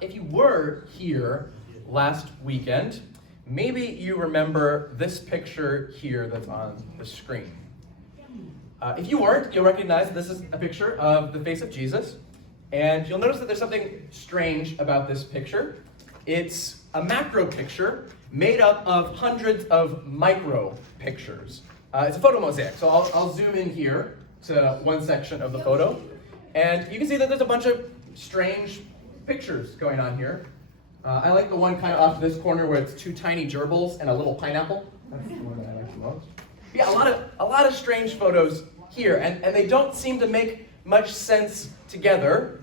If you were here last weekend, maybe you remember this picture here that's on the screen. If you weren't, you'll recognize this is a picture of the face of Jesus. And you'll notice that there's something strange about this picture. It's a macro picture made up of hundreds of micro pictures. It's a photo mosaic, so I'll zoom in here to one section of the photo. And you can see that there's a bunch of strange pictures going on here. I like the one kind of off this corner where it's two tiny gerbils and a little pineapple. That's the one that I like the most. Yeah, a lot of strange photos here, and they don't seem to make much sense together.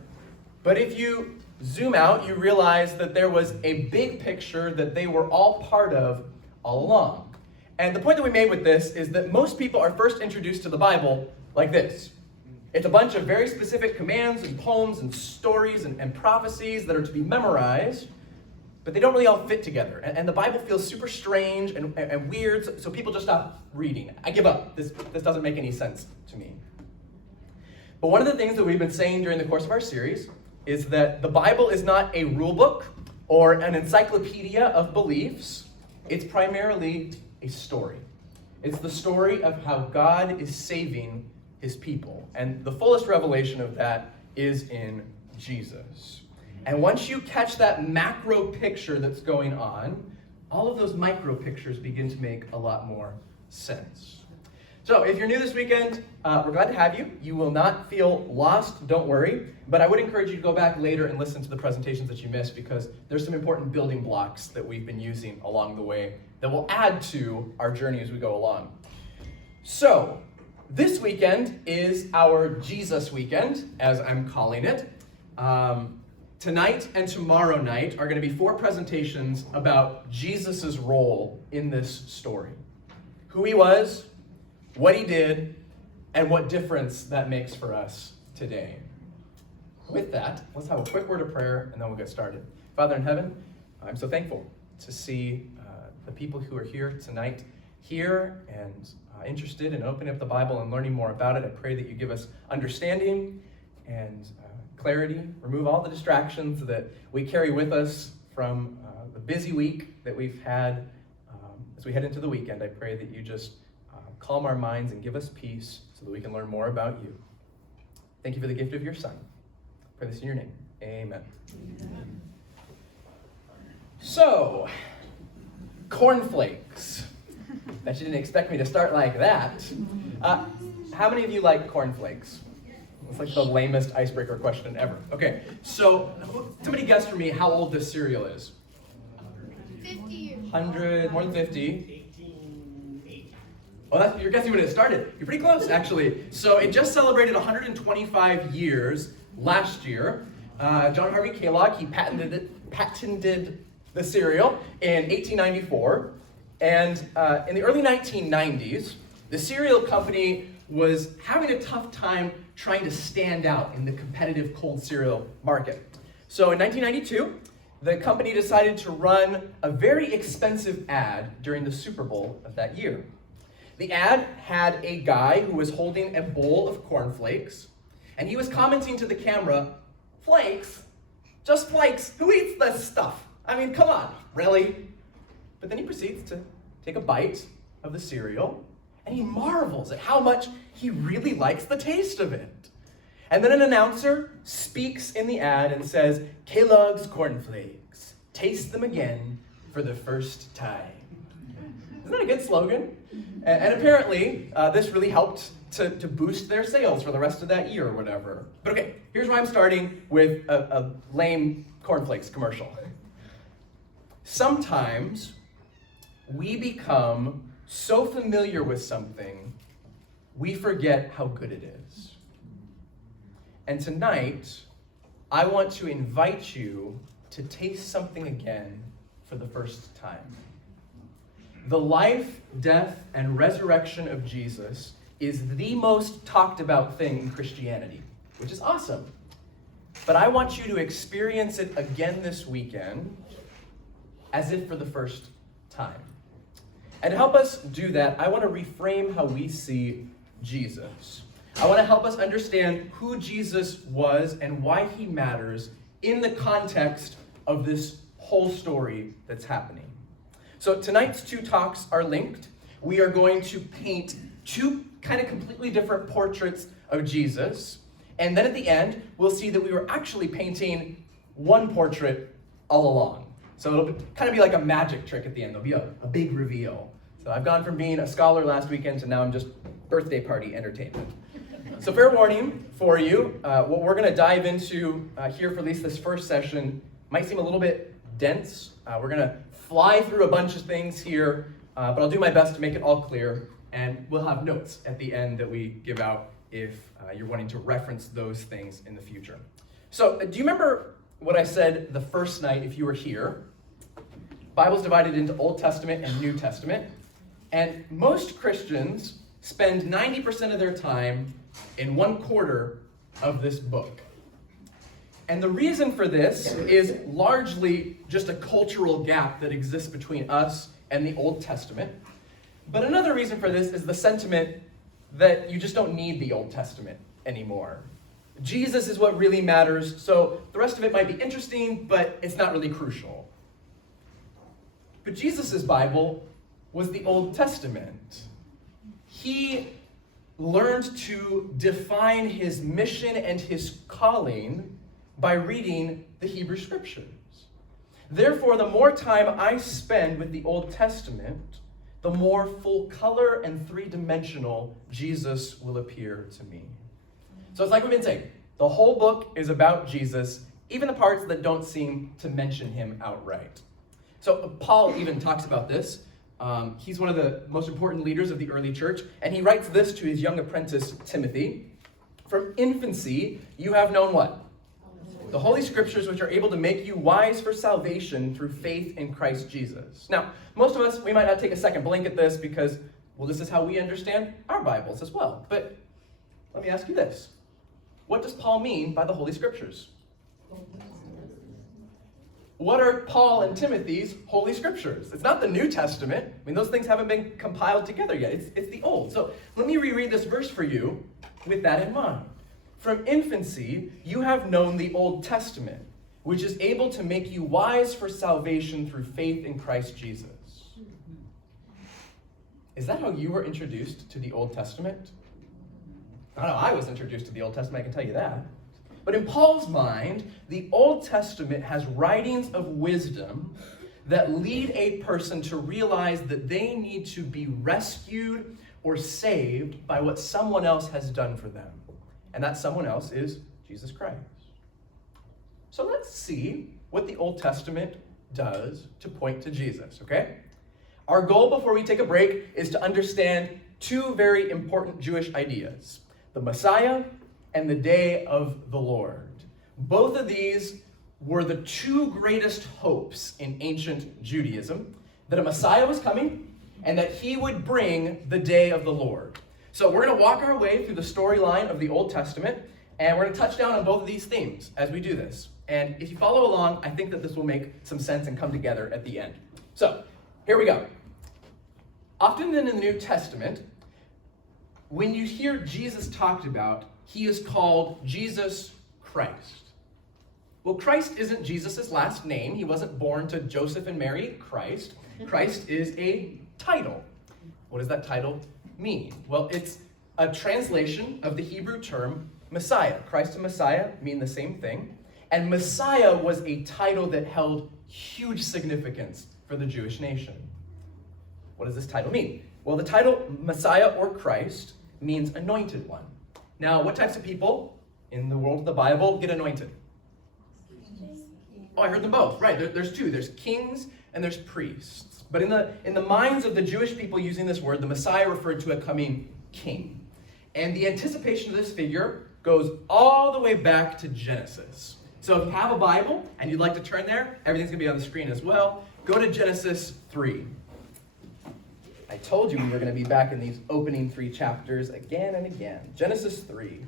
But if you zoom out, you realize that there was a big picture that they were all part of all along. And the point that we made with this is that most people are first introduced to the Bible like this. It's a bunch of very specific commands and poems and stories and prophecies that are to be memorized, but they don't really all fit together. And the Bible feels super strange and weird, so people just stop reading. I give up. This doesn't make any sense to me. But one of the things that we've been saying during the course of our series is that the Bible is not a rule book or an encyclopedia of beliefs. It's primarily a story. It's the story of how God is saving his people. And the fullest revelation of that is in Jesus. And once you catch that macro picture that's going on, all of those micro pictures begin to make a lot more sense. So if you're new this weekend, we're glad to have you. You will not feel lost, don't worry. But I would encourage you to go back later and listen to the presentations that you missed, because there's some important building blocks that we've been using along the way that will add to our journey as we go along. So this weekend is our Jesus weekend, as I'm calling it. Tonight and tomorrow night are going to be 4 presentations about Jesus' role in this story. Who he was, what he did, and what difference that makes for us today. With that, let's have a quick word of prayer, and then we'll get started. Father in heaven, I'm so thankful to see the people who are here tonight here and interested in opening up the Bible and learning more about it. I pray that you give us understanding and clarity, remove all the distractions that we carry with us from the busy week that we've had as we head into the weekend. I pray that you just calm our minds and give us peace so that we can learn more about you. Thank you for the gift of your Son. I pray this in your name. Amen. Amen. So, cornflakes. Bet you didn't expect me to start like that. How many of you like cornflakes? It's like the lamest icebreaker question ever. Okay, so somebody guess for me how old this cereal is. 50 years. 100, more than 50. Oh, you're guessing when it started. You're pretty close, actually. So it just celebrated 125 years last year. John Harvey Kellogg, he patented the cereal in 1894. And in the early 1990s, the cereal company was having a tough time trying to stand out in the competitive cold cereal market. So in 1992, the company decided to run a very expensive ad during the Super Bowl of that year. The ad had a guy who was holding a bowl of cornflakes, and he was commenting to the camera, "Flakes? Just flakes? Who eats this stuff? I mean, come on, really?" But then he proceeds to take a bite of the cereal, and he marvels at how much he really likes the taste of it. And then an announcer speaks in the ad and says, "Kellogg's cornflakes, taste them again for the first time." Isn't that a good slogan? And apparently, this really helped to boost their sales for the rest of that year or whatever. But okay, here's why I'm starting with a lame cornflakes commercial. Sometimes we become so familiar with something, we forget how good it is. And tonight, I want to invite you to taste something again for the first time. The life, death, and resurrection of Jesus is the most talked about thing in Christianity, which is awesome. But I want you to experience it again this weekend as if for the first time. And to help us do that, I want to reframe how we see Jesus. I want to help us understand who Jesus was and why he matters in the context of this whole story that's happening. So tonight's two talks are linked. We are going to paint two kind of completely different portraits of Jesus. And then at the end, we'll see that we were actually painting one portrait all along. So it'll kind of be like a magic trick at the end. There'll be a big reveal. So I've gone from being a scholar last weekend to now I'm just birthday party entertainment. So fair warning for you, what we're going to dive into here for at least this first session might seem a little bit dense. We're going to fly through a bunch of things here, but I'll do my best to make it all clear, and we'll have notes at the end that we give out if you're wanting to reference those things in the future. So do you remember what I said the first night if you were here? Bible's divided into Old Testament and New Testament, and most Christians spend 90% of their time in 1/4 of this book. And the reason for this is largely just a cultural gap that exists between us and the Old Testament. But another reason for this is the sentiment that you just don't need the Old Testament anymore. Jesus is what really matters, so the rest of it might be interesting, but it's not really crucial. But Jesus' Bible was the Old Testament. He learned to define his mission and his calling by reading the Hebrew Scriptures. Therefore, the more time I spend with the Old Testament, the more full color and three-dimensional Jesus will appear to me. So it's like we've been saying, the whole book is about Jesus, even the parts that don't seem to mention him outright. So Paul even talks about this. He's one of the most important leaders of the early church, and he writes this to his young apprentice, Timothy. From infancy, you have known what? The Holy Scriptures, which are able to make you wise for salvation through faith in Christ Jesus. Now, most of us, we might not take a second blink at this because, well, this is how we understand our Bibles as well. But let me ask you this. What does Paul mean by the Holy Scriptures? What are Paul and Timothy's Holy Scriptures? It's not the New Testament. I mean, those things haven't been compiled together yet. It's the Old. So let me reread this verse for you with that in mind. From infancy, you have known the Old Testament, which is able to make you wise for salvation through faith in Christ Jesus. Is that how you were introduced to the Old Testament? I don't know, I was introduced to the Old Testament, I can tell you that. But in Paul's mind, the Old Testament has writings of wisdom that lead a person to realize that they need to be rescued or saved by what someone else has done for them. And that someone else is Jesus Christ. So let's see what the Old Testament does to point to Jesus, okay? Our goal before we take a break is to understand two very important Jewish ideas: the Messiah and the day of the Lord. Both of these were the two greatest hopes in ancient Judaism, that a Messiah was coming and that he would bring the day of the Lord. So we're going to walk our way through the storyline of the Old Testament, and we're going to touch down on both of these themes as we do this. And if you follow along, I think that this will make some sense and come together at the end. So here we go. Often in the New Testament, when you hear Jesus talked about, he is called Jesus Christ. Well, Christ isn't Jesus' last name. He wasn't born to Joseph and Mary Christ. Christ is a title. What does that title mean? Well, it's a translation of the Hebrew term Messiah. Christ and Messiah mean the same thing. And Messiah was a title that held huge significance for the Jewish nation. What does this title mean? Well, the title Messiah or Christ means anointed one. Now, what types of people in the world of the Bible get anointed? Oh, I heard them both. Right, there's two. There's kings and there's priests. But in the minds of the Jewish people using this word, the Messiah referred to a coming king. And the anticipation of this figure goes all the way back to Genesis. So if you have a Bible and you'd like to turn there, everything's going to be on the screen as well. Go to Genesis 3. I told you we were going to be back in these opening 3 chapters again and again. Genesis 3.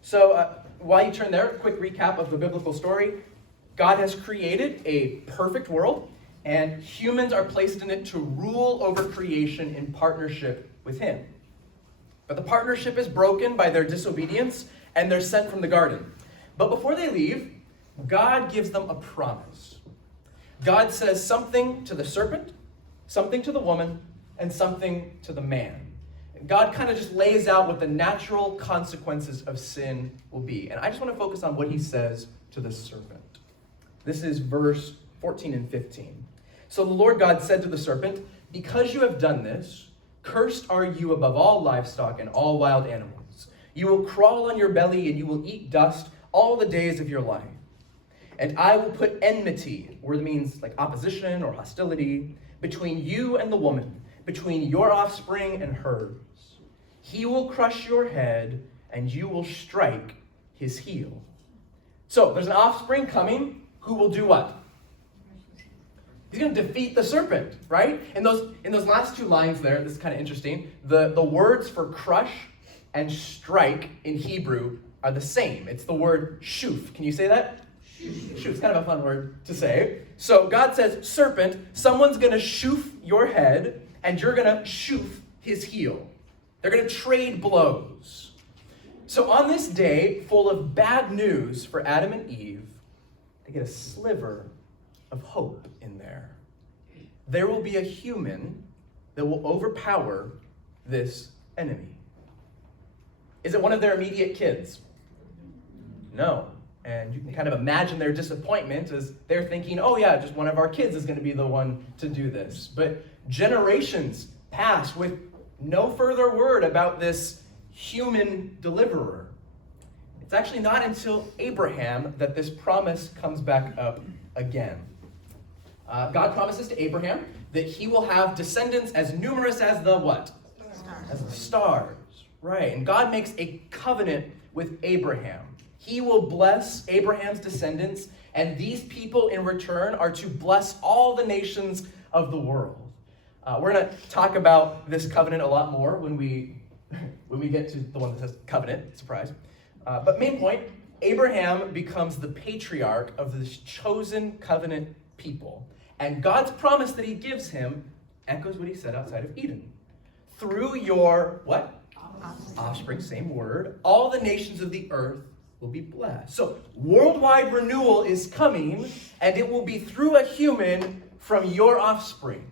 So while you turn there, a quick recap of the biblical story. God has created a perfect world, and humans are placed in it to rule over creation in partnership with him. But the partnership is broken by their disobedience, and they're sent from the garden. But before they leave, God gives them a promise. God says something to the serpent, something to the woman, and something to the man. God kind of just lays out what the natural consequences of sin will be. And I just want to focus on what he says to the serpent. This is verse 14 and 15. So the Lord God said to the serpent, "Because you have done this, cursed are you above all livestock and all wild animals. You will crawl on your belly and you will eat dust all the days of your life. And I will put enmity," word means like opposition or hostility, "between you and the woman, between your offspring and hers. He will crush your head and you will strike his heel." So there's an offspring coming who will do what? He's going to defeat the serpent, right? In those last two lines there, this is kind of interesting. The words for crush and strike in Hebrew are the same. It's the word shuf. Can you say that? Shuf. It's kind of a fun word to say. So God says, serpent, someone's going to shuf your head and you're going to shuf his heel. They're going to trade blows. So on this day, full of bad news for Adam and Eve, they get a sliver of hope in there. There will be a human that will overpower this enemy. Is it one of their immediate kids? No. And you can kind of imagine their disappointment as they're thinking, oh yeah, just one of our kids is going to be the one to do this. But generations pass with no further word about this human deliverer. It's actually not until Abraham that this promise comes back up again. God promises to Abraham that he will have descendants as numerous as the what? Stars. As the stars. Right. And God makes a covenant with Abraham. He will bless Abraham's descendants, and these people in return are to bless all the nations of the world. We're going to talk about this covenant a lot more when we get to the one that says covenant. Surprise. But main point, Abraham becomes the patriarch of this chosen covenant people. And God's promise that he gives him echoes what he said outside of Eden. Through your, what? Offspring, same word. All the nations of the earth will be blessed. So worldwide renewal is coming, and it will be through a human from your offspring.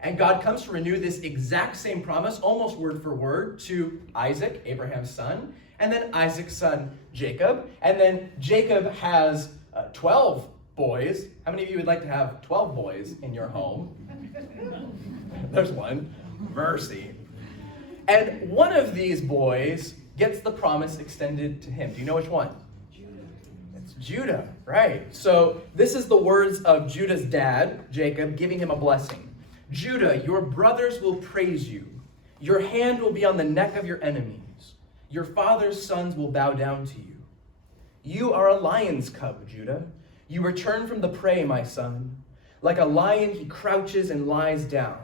And God comes to renew this exact same promise, almost word for word, to Isaac, Abraham's son, and then Isaac's son, Jacob. And then Jacob has 12 boys. How many of you would like to have 12 boys in your home? There's one. Mercy. And one of these boys gets the promise extended to him. Do you know which one? Judah. It's Judah, right. So this is the words of Judah's dad, Jacob, giving him a blessing. "Judah, your brothers will praise you. Your hand will be on the neck of your enemies. Your father's sons will bow down to you. You are a lion's cub, Judah. You return from the prey, my son. Like a lion, he crouches and lies down.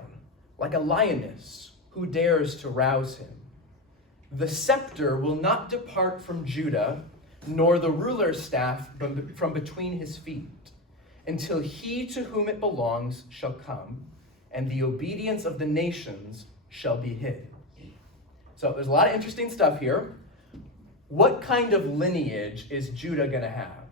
Like a lioness, who dares to rouse him? The scepter will not depart from Judah, nor the ruler's staff from between his feet, until he to whom it belongs shall come, and the obedience of the nations shall be his." So there's a lot of interesting stuff here. What kind of lineage is Judah going to have?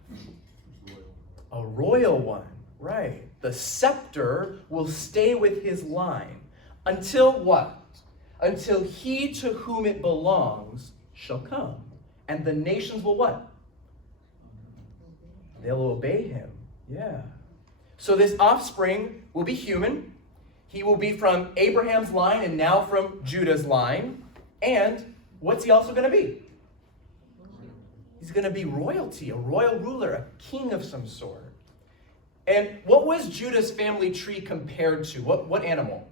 A royal one, right. The scepter will stay with his line. Until what? Until he to whom it belongs shall come. And the nations will what? They'll obey him. Yeah. So this offspring will be human. He will be from Abraham's line and now from Judah's line. And what's he also going to be? He's going to be royalty, a royal ruler, a king of some sort. And what was Judah's family tree compared to? What animal?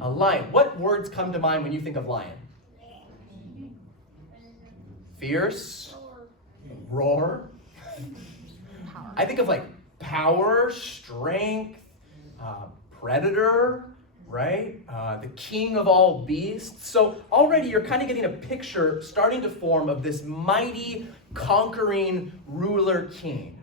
A lion. What words come to mind when you think of lion? Fierce. Roar. I think of like power, strength, predator, right? The king of all beasts. So already you're kind of getting a picture starting to form of this mighty, conquering ruler king.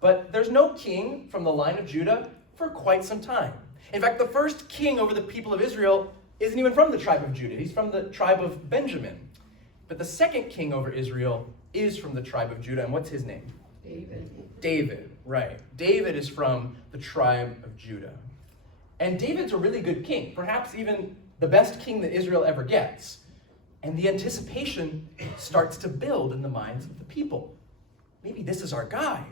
But there's no king from the line of Judah for quite some time. In fact, the first king over the people of Israel isn't even from the tribe of Judah. He's from the tribe of Benjamin. But the second king over Israel is from the tribe of Judah. And what's his name? David. David, right. David is from the tribe of Judah. And David's a really good king, perhaps even the best king that Israel ever gets. And the anticipation starts to build in the minds of the people. Maybe this is our guy.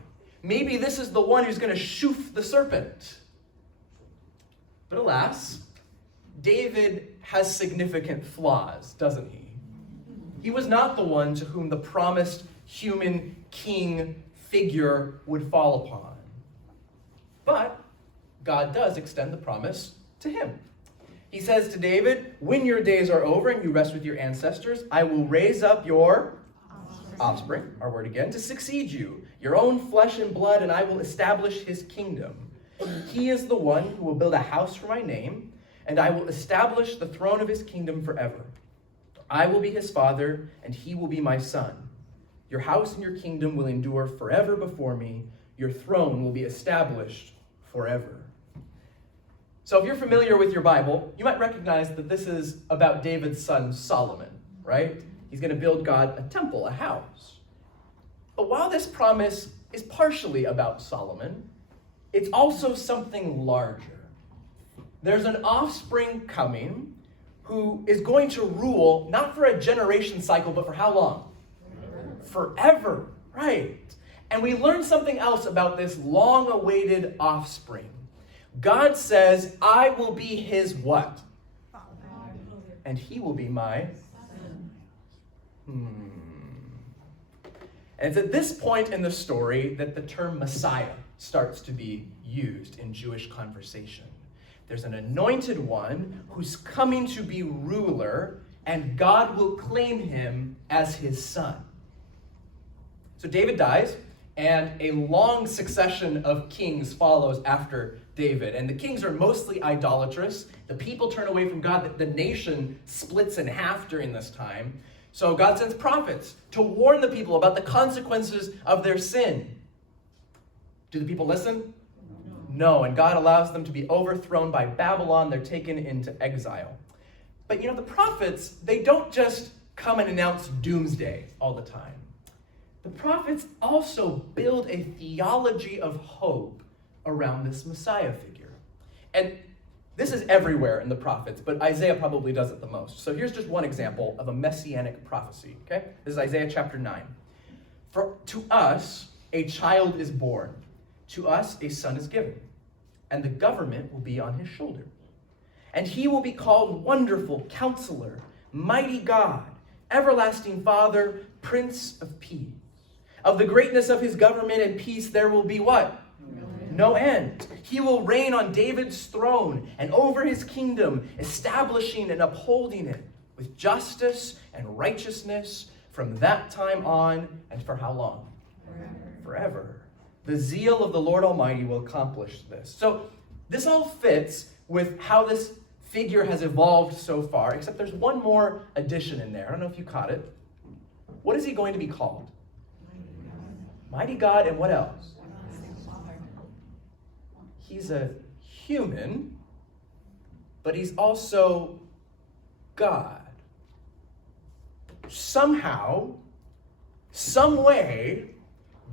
Maybe this is the one who's going to shoof the serpent. But alas, David has significant flaws, doesn't he? He was not the one to whom the promised human king figure would fall upon. But God does extend the promise to him. He says to David, when your days are over and you rest with your ancestors, I will raise up your offspring, our word again, to succeed you, your own flesh and blood, and I will establish his kingdom. He is the one who will build a house for my name, and I will establish the throne of his kingdom forever. I will be his father, and he will be my son. Your house and your kingdom will endure forever before me. Your throne will be established forever. So if you're familiar with your Bible, you might recognize that this is about David's son Solomon, right? He's going to build God a temple, a house. But while this promise is partially about Solomon, it's also something larger. There's an offspring coming who is going to rule not for a generation cycle, but for how long? Forever, right? And we learn something else about this long-awaited offspring. God says, I will be his what? And he will be my And it's at this point in the story that the term Messiah starts to be used in Jewish conversation. There's an anointed one who's coming to be ruler, and God will claim him as his son. So David dies, and a long succession of kings follows after David. And the kings are mostly idolatrous. The people turn away from God. The nation splits in half during this time. So God sends prophets to warn the people about the consequences of their sin. Do the people listen? No, and God allows them to be overthrown by Babylon. They're taken into exile. But the prophets, they don't just come and announce doomsday all the time. The prophets also build a theology of hope around this Messiah figure. And this is everywhere in the prophets, but Isaiah probably does it the most. So here's just one example of a messianic prophecy, okay? This is Isaiah chapter 9. For to us a child is born, to us a son is given, and the government will be on his shoulder. And he will be called Wonderful Counselor, Mighty God, Everlasting Father, Prince of Peace. Of the greatness of his government and peace there will be what? No end. He will reign on David's throne and over his kingdom, establishing and upholding it with justice and righteousness from that time on, and for how long? Forever. The zeal of the Lord Almighty will accomplish this. So this all fits with how this figure has evolved so far, except there's one more addition in there. I don't know if you caught it. What is he going to be called? Mighty God, and what else? He's a human, but he's also God. Somehow, some way,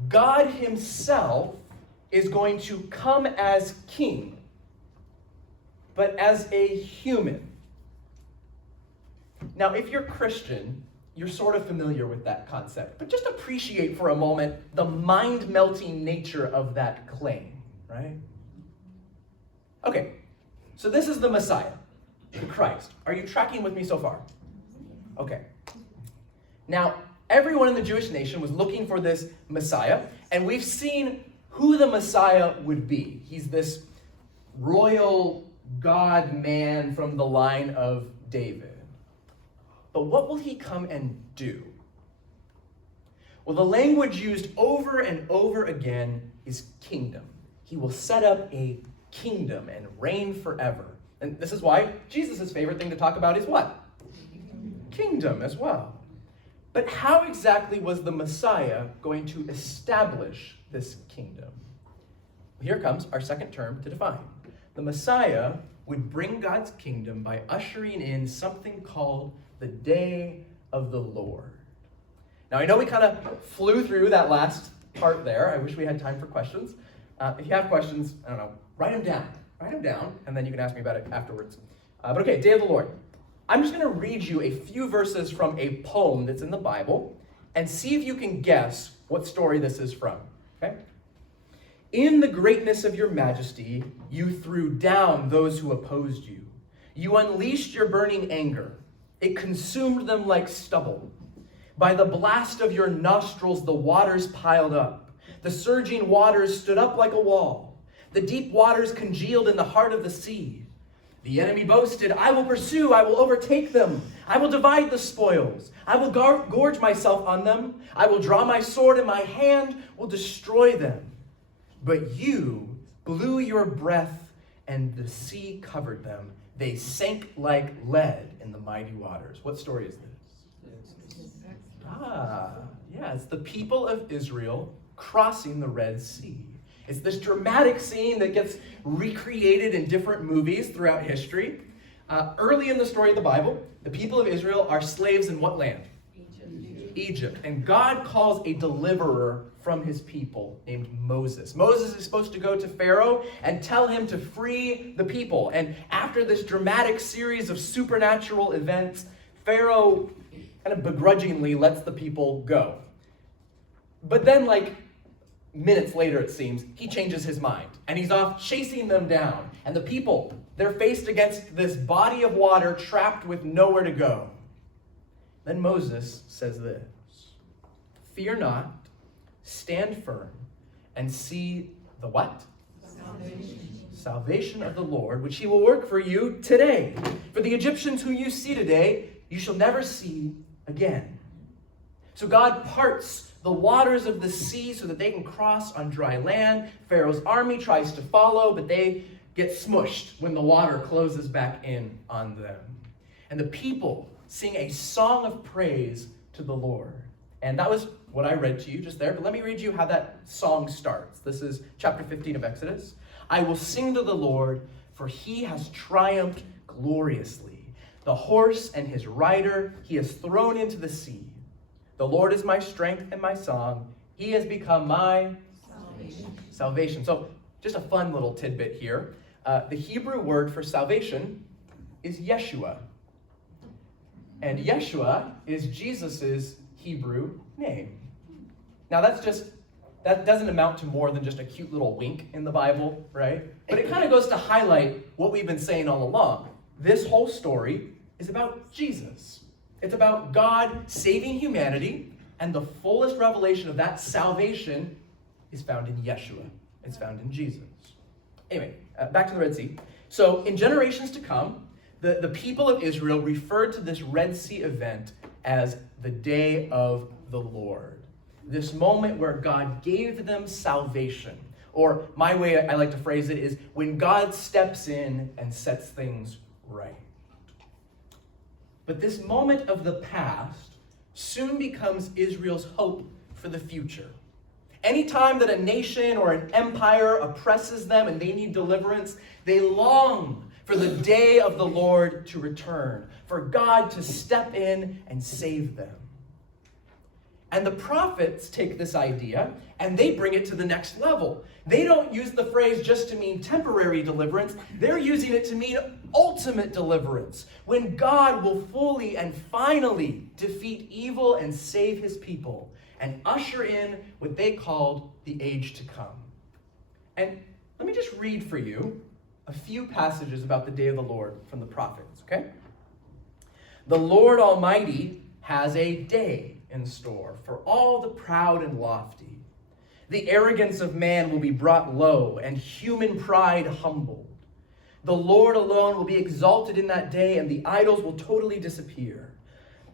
God himself is going to come as king, but as a human. Now, if you're Christian, you're sort of familiar with that concept, but just appreciate for a moment the mind-melting nature of that claim, right? Okay, so this is the Messiah, the Christ. Are you tracking with me so far? Okay. Now, everyone in the Jewish nation was looking for this Messiah, and we've seen who the Messiah would be. He's this royal God-man from the line of David. But what will he come and do? Well, the language used over and over again is kingdom. He will set up a kingdom and reign forever. And this is why Jesus' favorite thing to talk about is what? Kingdom as well. But how exactly was the Messiah going to establish this kingdom? Well, here comes our second term to define. The Messiah would bring God's kingdom by ushering in something called the day of the Lord. Now, I know we kind of flew through that last part there. I wish we had time for questions. If you have questions, I don't know, write them down. Write them down, and then you can ask me about it afterwards. But okay, Day of the Lord. I'm just going to read you a few verses from a poem that's in the Bible and see if you can guess what story this is from. Okay? In the greatness of your majesty, you threw down those who opposed you. You unleashed your burning anger. It consumed them like stubble. By the blast of your nostrils, the waters piled up. The surging waters stood up like a wall. The deep waters congealed in the heart of the sea. The enemy boasted, I will pursue, I will overtake them. I will divide the spoils. I will gorge myself on them. I will draw my sword, and my hand will destroy them. But you blew your breath, and the sea covered them. They sank like lead in the mighty waters. What story is this? It's the people of Israel crossing the Red Sea. It's this dramatic scene that gets recreated in different movies throughout history. Early in the story of the Bible, the people of Israel are slaves in what land? Egypt. And God calls a deliverer from his people named Moses. Moses is supposed to go to Pharaoh and tell him to free the people. And after this dramatic series of supernatural events, Pharaoh kind of begrudgingly lets the people go. But then, minutes later, it seems, he changes his mind. And he's off chasing them down. And the people, they're faced against this body of water trapped with nowhere to go. Then Moses says this, fear not, stand firm, and see the what? Salvation of the Lord, which he will work for you today. For the Egyptians whom you see today, you shall never see again. So God parts the waters of the sea so that they can cross on dry land. Pharaoh's army tries to follow, but they get smushed when the water closes back in on them. And the people sing a song of praise to the Lord. And that was what I read to you just there, but let me read you how that song starts. This is chapter 15 of Exodus. I will sing to the Lord, for he has triumphed gloriously. The horse and his rider he has thrown into the sea. The Lord is my strength and my song. He has become my salvation. So just a fun little tidbit here. The Hebrew word for salvation is Yeshua. And Yeshua is Jesus's Hebrew name. Now that doesn't amount to more than just a cute little wink in the Bible, right? But it kind of goes to highlight what we've been saying all along. This whole story is about Jesus. It's about God saving humanity, and the fullest revelation of that salvation is found in Yeshua. It's found in Jesus. Anyway, back to the Red Sea. So in generations to come, the people of Israel referred to this Red Sea event as the Day of the Lord. This moment where God gave them salvation. Or my way I like to phrase it is when God steps in and sets things right. But this moment of the past soon becomes Israel's hope for the future. Anytime that a nation or an empire oppresses them and they need deliverance, they long for the day of the Lord to return, for God to step in and save them. And the prophets take this idea and they bring it to the next level. They don't use the phrase just to mean temporary deliverance. They're using it to mean ultimate deliverance, when God will fully and finally defeat evil and save his people and usher in what they called the age to come. And let me just read for you a few passages about the day of the Lord from the prophets, okay? The Lord Almighty has a day in store for all the proud and lofty. The arrogance of man will be brought low, and human pride humbled. The Lord alone will be exalted in that day, and the idols will totally disappear.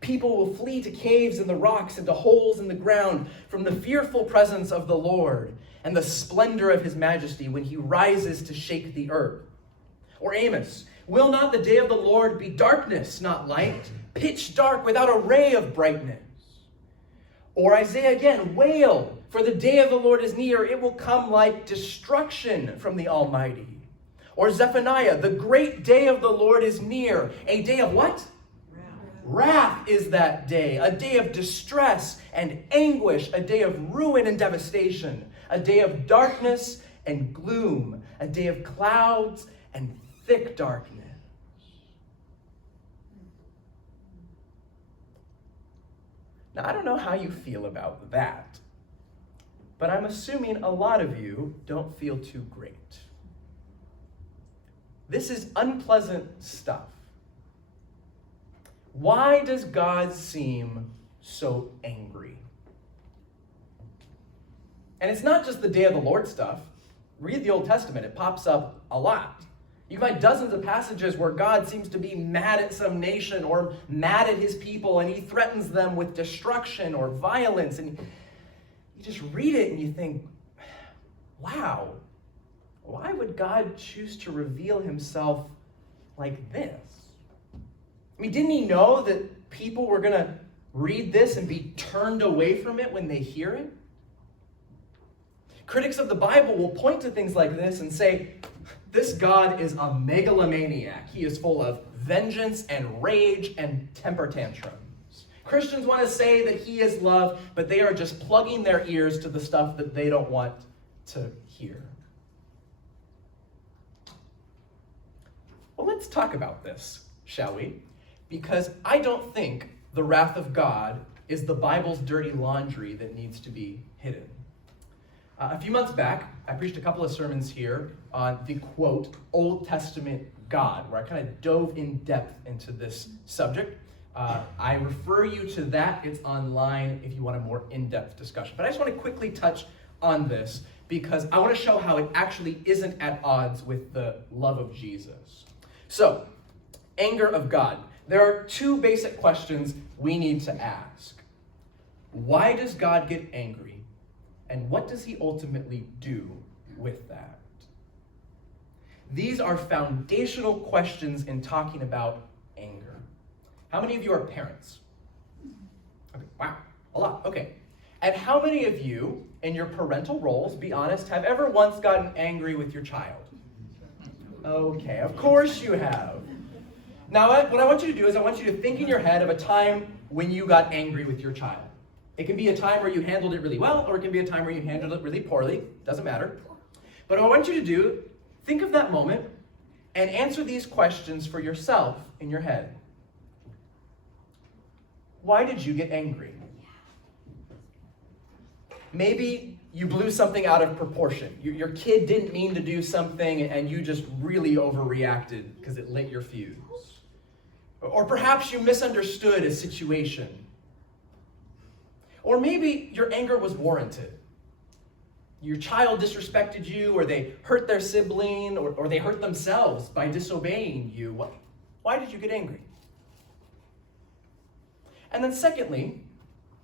People will flee to caves in the rocks and to holes in the ground from the fearful presence of the Lord and the splendor of his majesty when he rises to shake the earth. Or Amos, will not the day of the Lord be darkness, not light, pitch dark without a ray of brightness? Or Isaiah again, wail, for the day of the Lord is near. It will come like destruction from the Almighty. Or Zephaniah, the great day of the Lord is near. A day of what? Wrath is that day, a day of distress and anguish, a day of ruin and devastation, a day of darkness and gloom, a day of clouds and thick darkness. Now, I don't know how you feel about that, but I'm assuming a lot of you don't feel too great. This is unpleasant stuff. Why does God seem so angry? And it's not just the day of the Lord stuff. Read the Old Testament, it pops up a lot. You can find dozens of passages where God seems to be mad at some nation or mad at his people, and he threatens them with destruction or violence. And you just read it and you think, wow, why would God choose to reveal himself like this? I mean, didn't he know that people were going to read this and be turned away from it when they hear it? Critics of the Bible will point to things like this and say, this God is a megalomaniac. He is full of vengeance and rage and temper tantrums. Christians want to say that he is love, but they are just plugging their ears to the stuff that they don't want to hear. Well, let's talk about this, shall we? Because I don't think the wrath of God is the Bible's dirty laundry that needs to be hidden. A few months back, I preached a couple of sermons here on the, quote, Old Testament God, where I kind of dove in depth into this subject. I refer you to that. It's online if you want a more in-depth discussion. But I just want to quickly touch on this because I want to show how it actually isn't at odds with the love of Jesus. So, anger of God. There are two basic questions we need to ask. Why does God get angry? And what does he ultimately do with that? These are foundational questions in talking about anger. How many of you are parents? Okay, wow, a lot, okay. And how many of you, in your parental roles, be honest, have ever once gotten angry with your child? Okay, of course you have. Now, what I want you to do is I want you to think in your head of a time when you got angry with your child. It can be a time where you handled it really well, or it can be a time where you handled it really poorly. Doesn't matter. But what I want you to do, think of that moment and answer these questions for yourself in your head. Why did you get angry? Maybe you blew something out of proportion. Your kid didn't mean to do something and you just really overreacted because it lit your fuse. Or perhaps you misunderstood a situation. Or maybe your anger was warranted. Your child disrespected you, or they hurt their sibling, or they hurt themselves by disobeying you. Why did you get angry? And then secondly,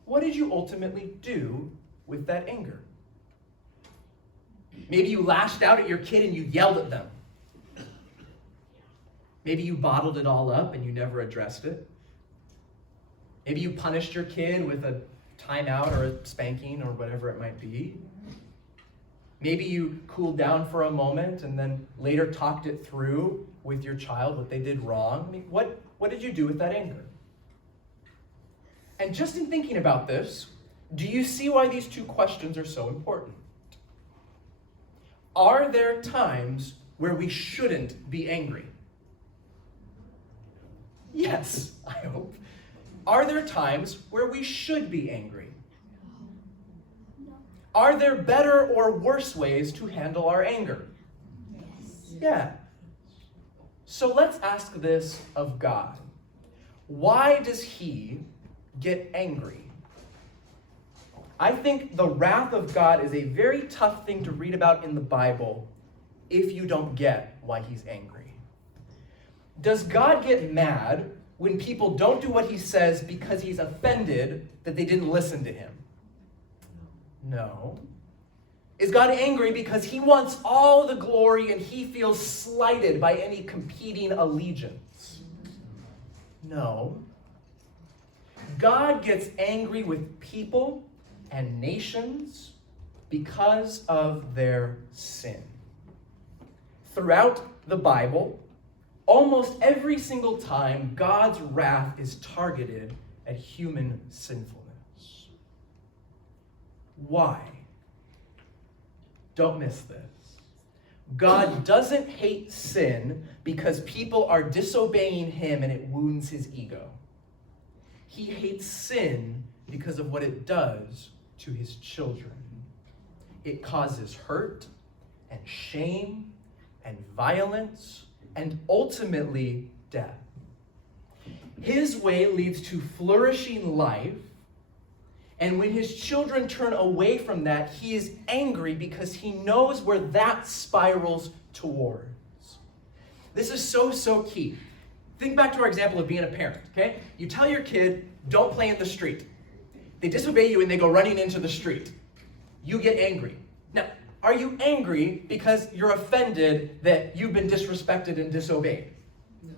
what did you ultimately do with that anger? Maybe you lashed out at your kid and you yelled at them. Maybe you bottled it all up and you never addressed it. Maybe you punished your kid with a timeout or a spanking or whatever it might be. Maybe you cooled down for a moment and then later talked it through with your child what they did wrong. I mean, what did you do with that anger? And just in thinking about this, do you see why these two questions are so important? Are there times where we shouldn't be angry? Yes, I hope. Are there times where we should be angry? Are there better or worse ways to handle our anger? Yes. Yeah. So let's ask this of God. Why does he get angry? I think the wrath of God is a very tough thing to read about in the Bible if you don't get why he's angry. Does God get mad when people don't do what he says because he's offended that they didn't listen to him? No. Is God angry because he wants all the glory and he feels slighted by any competing allegiance? No. God gets angry with people and nations because of their sin. Throughout the Bible, almost every single time God's wrath is targeted at human sinfulness. Why? Don't miss this. God doesn't hate sin because people are disobeying him and it wounds his ego. He hates sin because of what it does to his children. It causes hurt and shame and violence and ultimately death. His way leads to flourishing life, and when his children turn away from that, he is angry because he knows where that spirals towards. This is so key. Think back to our example of being a parent, okay? You tell your kid, don't play in the street. They disobey you and they go running into the street. You get angry. Now, are you angry because you're offended that you've been disrespected and disobeyed? No.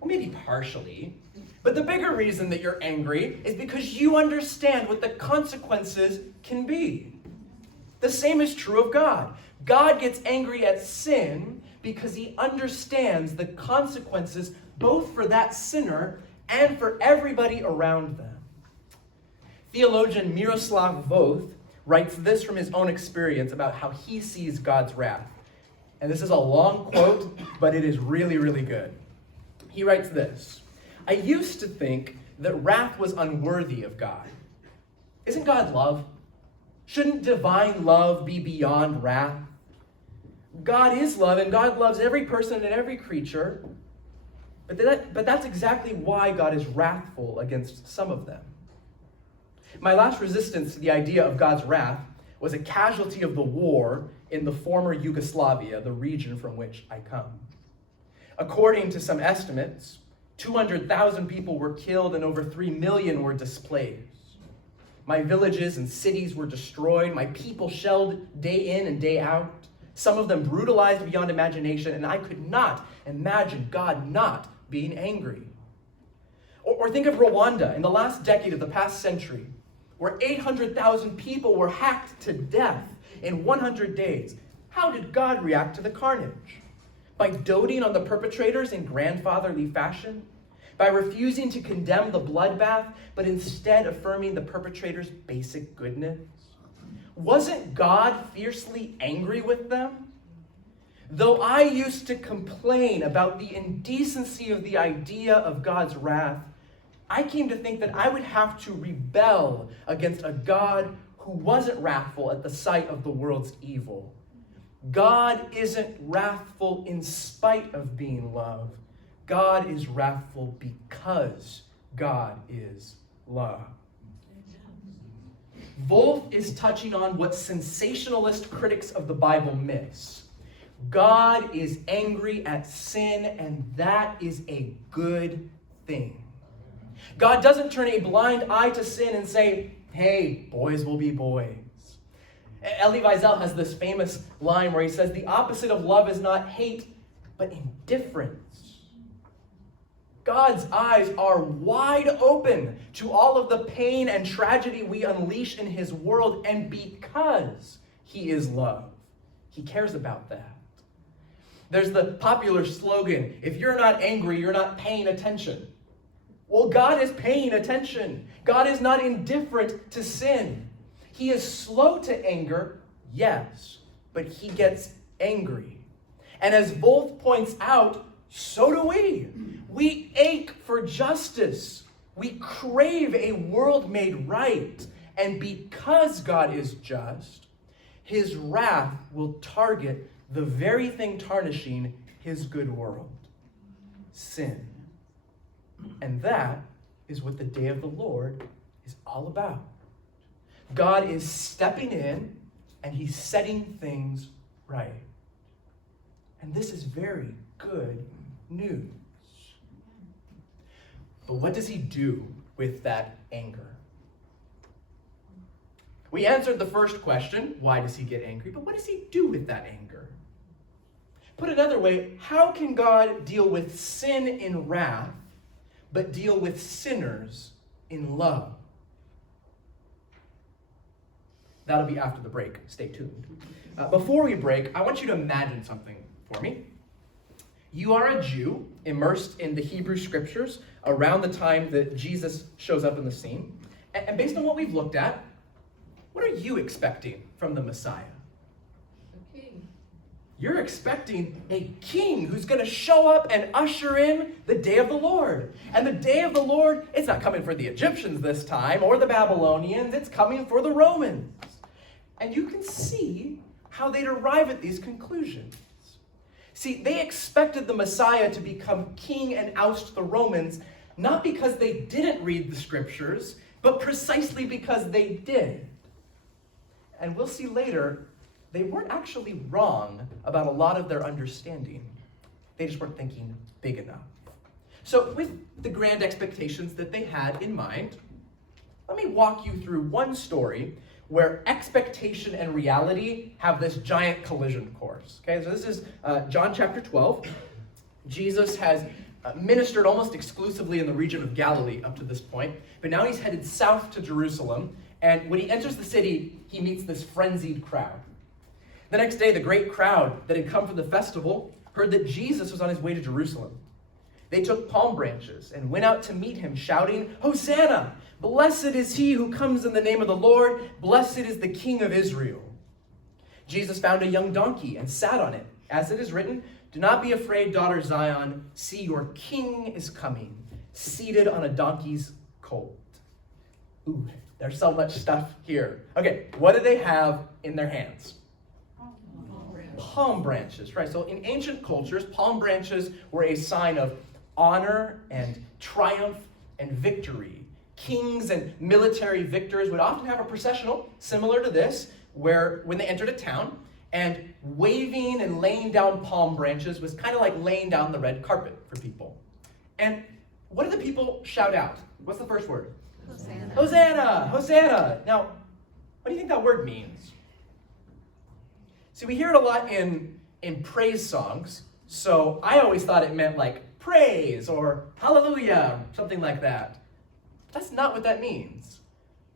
Well, maybe partially. But the bigger reason that you're angry is because you understand what the consequences can be. The same is true of God. God gets angry at sin because he understands the consequences both for that sinner and for everybody around them. Theologian Miroslav Voth writes this from his own experience about how he sees God's wrath. And this is a long quote, but it is really good. He writes this: I used to think that wrath was unworthy of God. Isn't God love? Shouldn't divine love be beyond wrath? God is love, and God loves every person and every creature. But that's exactly why God is wrathful against some of them. My last resistance to the idea of God's wrath was a casualty of the war in the former Yugoslavia, the region from which I come. According to some estimates, 200,000 people were killed and over 3 million were displaced. My villages and cities were destroyed, my people shelled day in and day out, some of them brutalized beyond imagination, and I could not imagine God not being angry. Or think of Rwanda in the last decade of the past century, where 800,000 people were hacked to death in 100 days. How did God react to the carnage? By doting on the perpetrators in grandfatherly fashion? By refusing to condemn the bloodbath, but instead affirming the perpetrators' basic goodness? Wasn't God fiercely angry with them? Though I used to complain about the indecency of the idea of God's wrath, I came to think that I would have to rebel against a God who wasn't wrathful at the sight of the world's evil. God isn't wrathful in spite of being love. God is wrathful because God is love. Wolf is touching on what sensationalist critics of the Bible miss. God is angry at sin, and that is a good thing. God doesn't turn a blind eye to sin and say, hey, boys will be boys. Elie Wiesel has this famous line where he says, the opposite of love is not hate, but indifference. God's eyes are wide open to all of the pain and tragedy we unleash in his world, and because he is love, he cares about that. There's the popular slogan, if you're not angry, you're not paying attention. Well, God is paying attention. God is not indifferent to sin. He is slow to anger, yes, but he gets angry. And as Wolf points out, so do we. We ache for justice. We crave a world made right. And because God is just, his wrath will target the very thing tarnishing his good world, sin. And that is what the day of the Lord is all about. God is stepping in and he's setting things right. And this is very good news. But what does he do with that anger? We answered the first question, why does he get angry? But what does he do with that anger? Put another way, how can God deal with sin in wrath, but deal with sinners in love? That'll be after the break. Stay tuned. Before we break, I want you to imagine something for me. You are a Jew immersed in the Hebrew scriptures around the time that Jesus shows up in the scene. And based on what we've looked at, what are you expecting from the Messiah? A king. You're expecting a king who's going to show up and usher in the day of the Lord. And the day of the Lord, it's not coming for the Egyptians this time or the Babylonians, it's coming for the Romans. And you can see how they'd arrive at these conclusions. See, they expected the Messiah to become king and oust the Romans, not because they didn't read the scriptures, but precisely because they did. And we'll see later, they weren't actually wrong about a lot of their understanding. They just weren't thinking big enough. So with the grand expectations that they had in mind, let me walk you through one story where expectation and reality have this giant collision course. Okay, so this is John chapter 12. Jesus has ministered almost exclusively in the region of Galilee up to this point, but now he's headed south to Jerusalem, and when he enters the city, he meets this frenzied crowd. The next day, the great crowd that had come for the festival heard that Jesus was on his way to Jerusalem. They took palm branches and went out to meet him, shouting, "Hosanna! Blessed is he who comes in the name of the Lord. Blessed is the King of Israel." Jesus found a young donkey and sat on it. As it is written, "Do not be afraid, daughter Zion. See, your king is coming, seated on a donkey's colt." Ooh, there's so much stuff here. Okay, what do they have in their hands? Palm branches, right? So in ancient cultures, palm branches were a sign of honor and triumph and victory. Kings and military victors would often have a processional similar to this, where when they entered a town, and waving and laying down palm branches was kind of like laying down the red carpet for people. And what do the people shout out? What's the first word? Hosanna. Hosanna! Hosanna! Now, what do you think that word means? See, we hear it a lot in praise songs, so I always thought it meant like praise or hallelujah, something like that. That's not what that means.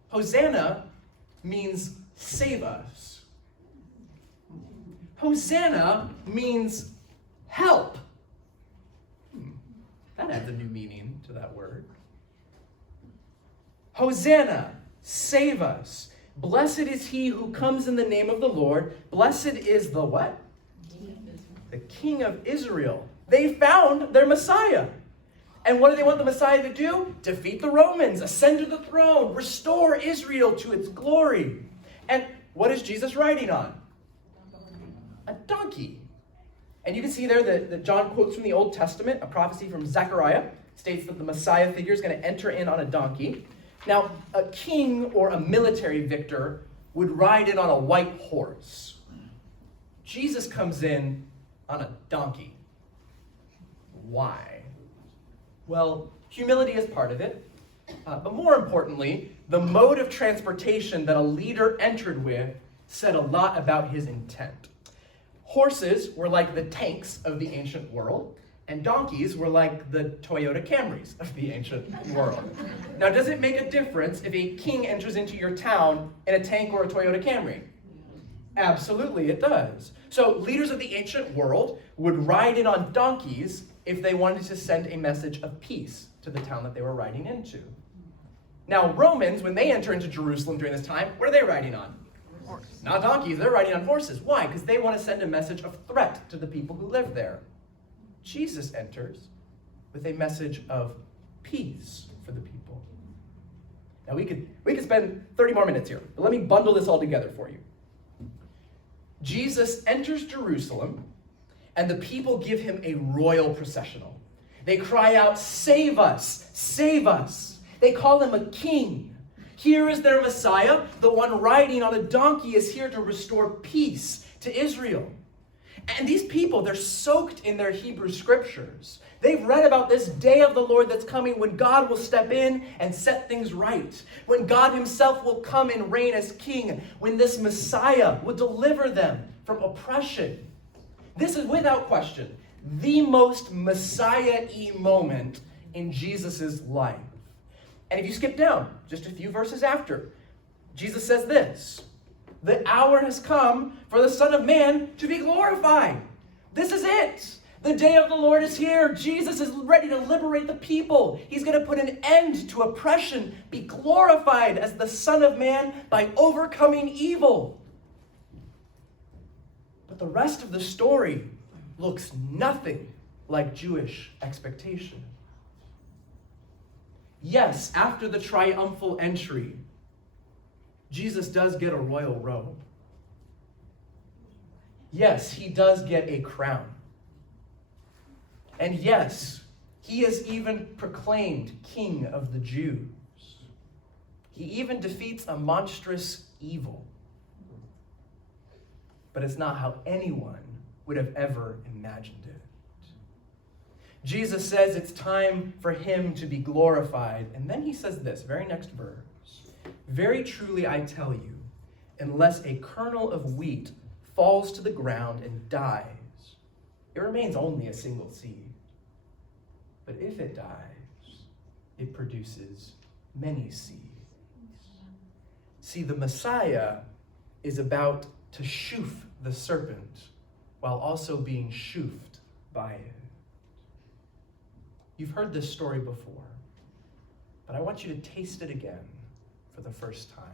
Hosanna means save us. Hosanna means help. That adds a new meaning to that word. Hosanna, save us. Blessed is he who comes in the name of the Lord. Blessed is the what? The King of Israel. They found their Messiah. And what do they want the Messiah to do? Defeat the Romans, ascend to the throne, restore Israel to its glory. And what is Jesus riding on? A donkey. And you can see there that John quotes from the Old Testament, a prophecy from Zechariah, states that the Messiah figure is going to enter in on a donkey. Now, a king or a military victor would ride in on a white horse. Jesus comes in on a donkey. Why? Well, humility is part of it. But more importantly, the mode of transportation that a leader entered with said a lot about his intent. Horses were like the tanks of the ancient world, and donkeys were like the Toyota Camrys of the ancient world. Now, does it make a difference if a king enters into your town in a tank or a Toyota Camry? Absolutely, it does. So leaders of the ancient world would ride in on donkeys if they wanted to send a message of peace to the town that they were riding into. Now, Romans, when they enter into Jerusalem during this time, what are they riding on? Horses. Not donkeys, they're riding on horses. Why? Because they want to send a message of threat to the people who live there. Jesus enters with a message of peace for the people. Now, we could spend 30 more minutes here, but let me bundle this all together for you. Jesus enters Jerusalem, and the people give him a royal processional. They cry out, "Save us! Save us!" They call him a king. Here is their Messiah. The one riding on a donkey is here to restore peace to Israel. And these people, they're soaked in their Hebrew scriptures. They've read about this day of the Lord that's coming when God will step in and set things right. When God himself will come and reign as king. When this Messiah will deliver them from oppression. This is without question the most Messiah-y moment in Jesus' life. And if you skip down just a few verses after, Jesus says this: "The hour has come for the Son of Man to be glorified." This is it. The day of the Lord is here. Jesus is ready to liberate the people. He's going to put an end to oppression, be glorified as the Son of Man by overcoming evil. But the rest of the story looks nothing like Jewish expectation. Yes, after the triumphal entry, Jesus does get a royal robe. Yes, he does get a crown. And yes, he is even proclaimed King of the Jews. He even defeats a monstrous evil. But it's not how anyone would have ever imagined it. Jesus says it's time for him to be glorified. And then he says this, very next verse. Very truly I tell you, unless a kernel of wheat falls to the ground and dies, it remains only a single seed. But if it dies, it produces many seeds. See, the Messiah is about to shoof the serpent while also being shoofed by it. You've heard this story before, but I want you to taste it again for the first time.